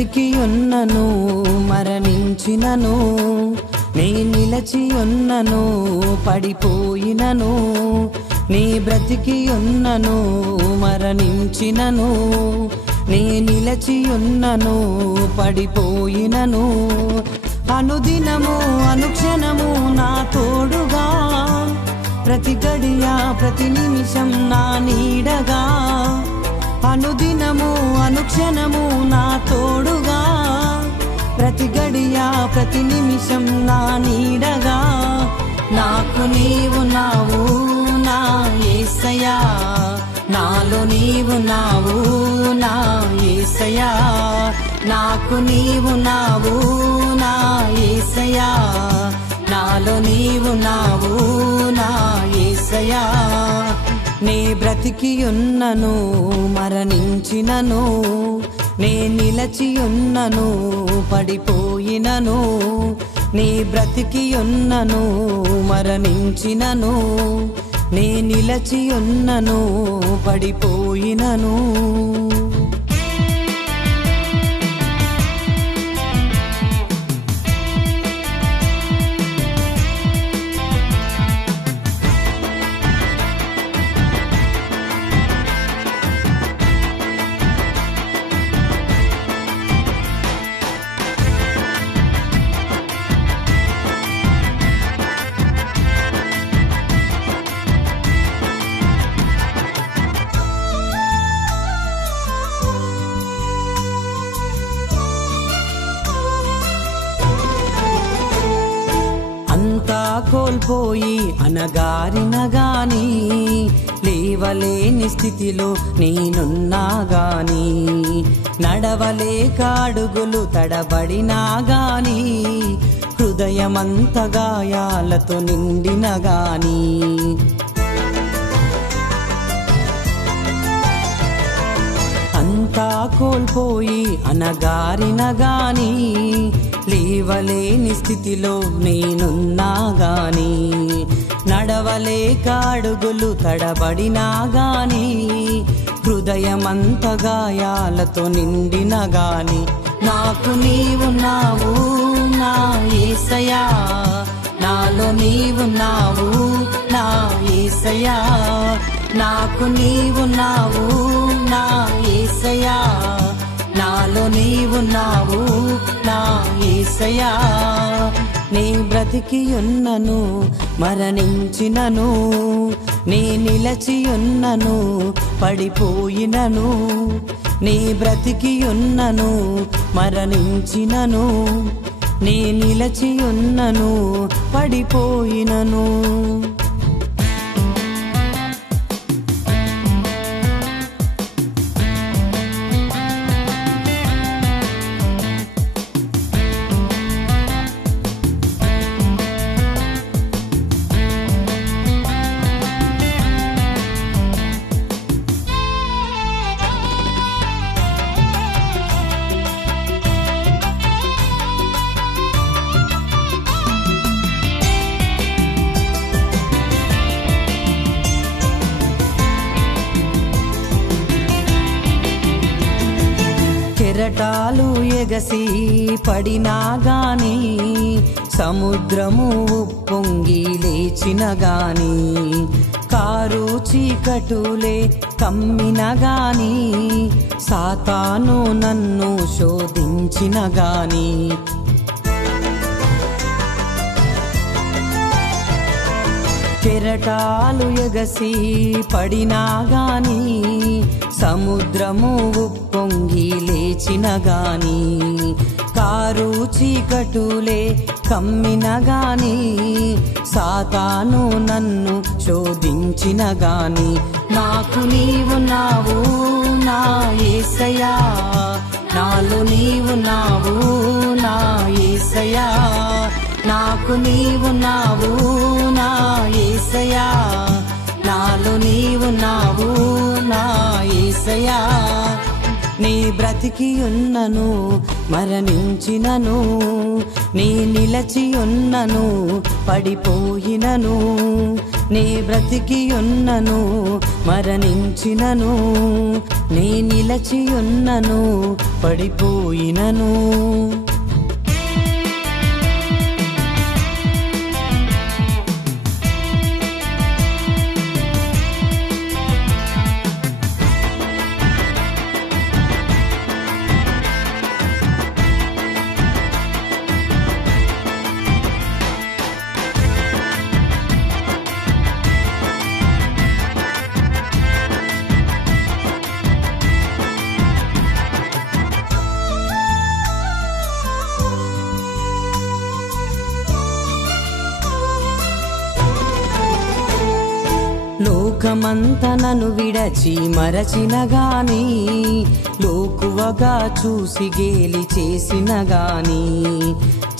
బ్రతికి ఉన్నను మరణించినను, నీ నిలచి ఉన్నను పడిపోయినను. నీ బ్రతికి ఉన్నను మరణించినను, నీ నిలచి ఉన్నను పడిపోయినను. అనుదినము అనుక్షణము నా తోడుగా, ప్రతి గడియ ప్రతి నిమిషం నా నీడగా. అనుదినము అనుక్షణము నా తోడుగా, ప్రతి గడియ ప్రతి నిమిషం నా నీడగా. నాకు నీవు నావు నా యేసయ్యా, నాలో నీవు నావు నా యేసయ్యా. నాకు నీవు నావు నా యేసయ్యా, నాలో నీవు నావు నా యేసయ్యా. నీ బ్రతికి ఉన్నను మరణించినను, నే నిలచి ఉన్నను పడిపోయినను. నీ బ్రతికి ఉన్నను మరణించినను, నే నిలచి ఉన్నను పడిపోయినను. అంతా కోల్పోయి అనగారిన గాని, లేవలేని స్థితిలో నేనున్నా గాని, నడవలేక అడుగులు తడబడినా గాని, హృదయమంత గాయాలతో నిండిన గాని. అంతా కోల్పోయి అనగారిన గాని, లేవలేని స్థితిలో నేనున్నా గాని, నడవలేక అడుగులు తడబడినా గాని, హృదయమంత గాయాలతో నిండిన గాని. నాకు నీవు నావు నా యేసయ్యా, నాలో నీవు నావు నా యేసయ్యా. నాకు నీవు నావు నా యేసయ్యా, నాలో నీవు నావు నా యేసయ్యా. నీ బ్రతికి ఉన్నను మరణించినను, నీ నిలచి ఉన్నను పడిపోయినను. నీ బ్రతికి ఉన్నను మరణించినను, నీ నిలచి ఉన్నను పడిపోయినను. కెరటాలు ఎగసి పడినా గాని, సముద్రము ఉప్పొంగి లేచిన గాని, కారు చీకటులే కమ్మిన గాని, సాతాను నన్ను శోధించిన గాని. కెరటాలు ఎగసి పడినా గాని, సముద్రము ఉప్పొంగి లేచిన గాని, కారు చీకటులే కమ్మిన గాని, సాతాను నన్ను శోధించిన గాని. నాకు నీవు నావు నా యేసయ్యా, నాలో నీవు నావు నా యేసయ్యా. నాకు నీవు నావు నా యేసయ్యా, నాలో నీవు నావు నా యేసయ్యా. నీ బ్రతికి ఉన్నను మరణించినను, నీ నిలచి ఉన్నను పడిపోయినను. నీ బ్రతికియున్నను మరణించినను, నీ నిలచియున్నను పడిపోయినను. లోకమంత నన్ను విడచి మరచిన గాని, లోకువగా చూసి గేలి చేసిన గాని,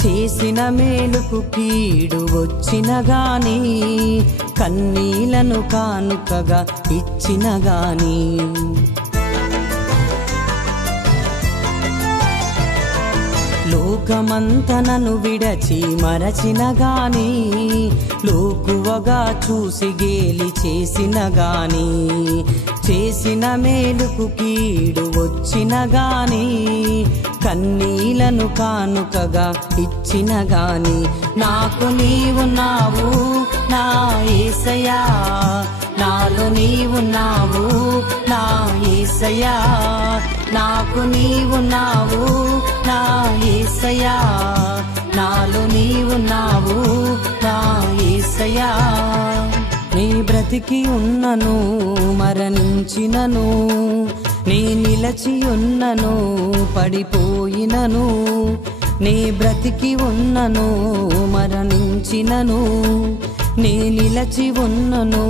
చేసిన మేలుకు కీడు వచ్చిన గాని, కన్నీలను కానుకగా ఇచ్చిన గాని, లోకమంత నన్ను విడచి మరచిన గాని, లోకువగా చూసి గేలి చేసిన గాని, చేసిన మేలుకు కీడు వచ్చిన గాని, కన్నీలను కానుకగా ఇచ్చిన గాని, నాకు నీవున్నావు నా యేసయ్యా, నాలో నీవున్నావు నా యేసయ్యా, నాకు నీవున్నావు నా యేసయ్యా, నాలో నీవున్నావు నా యేసయ్యా. నీ బ్రతికి ఉన్నను మరణించినను, నీ నిలచి ఉన్నను పడిపోయినను, నీ బ్రతికి ఉన్నను మరణించినను, నీ నిలచి ఉన్నను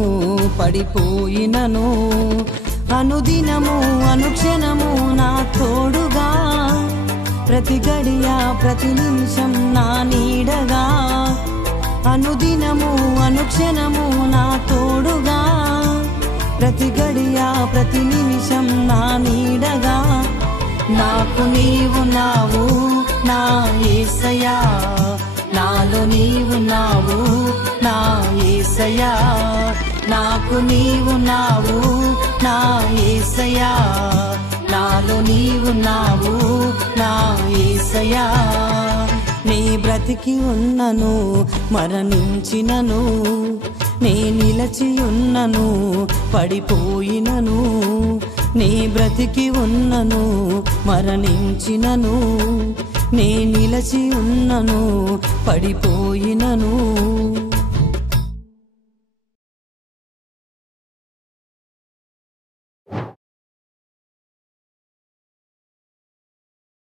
పడిపోయినను. అనుదినము అనుక్షణము నా తోడుగా, ప్రతి గడియ ప్రతి నిమిషం నా నీడగా, అనుదినము అనుక్షణము నా తోడుగా, ప్రతి గడియ ప్రతి నిమిషం నా నీడగా, నాకు నీవున్నావు నా యేసయ్యా, నాలో నీవున్నావు నా యేసయ్యా, నాకు నీవున్నావు నా యేసయ్యా, నాలో నీవున్నావు నా యేసయ్యా. నీ బ్రతికి ఉన్నను మరణించినను, నీ నిలచి ఉన్నను పడిపోయినను, నీ బ్రతికి ఉన్నను మరణించినను, నీ నిలచి ఉన్నను పడిపోయినను.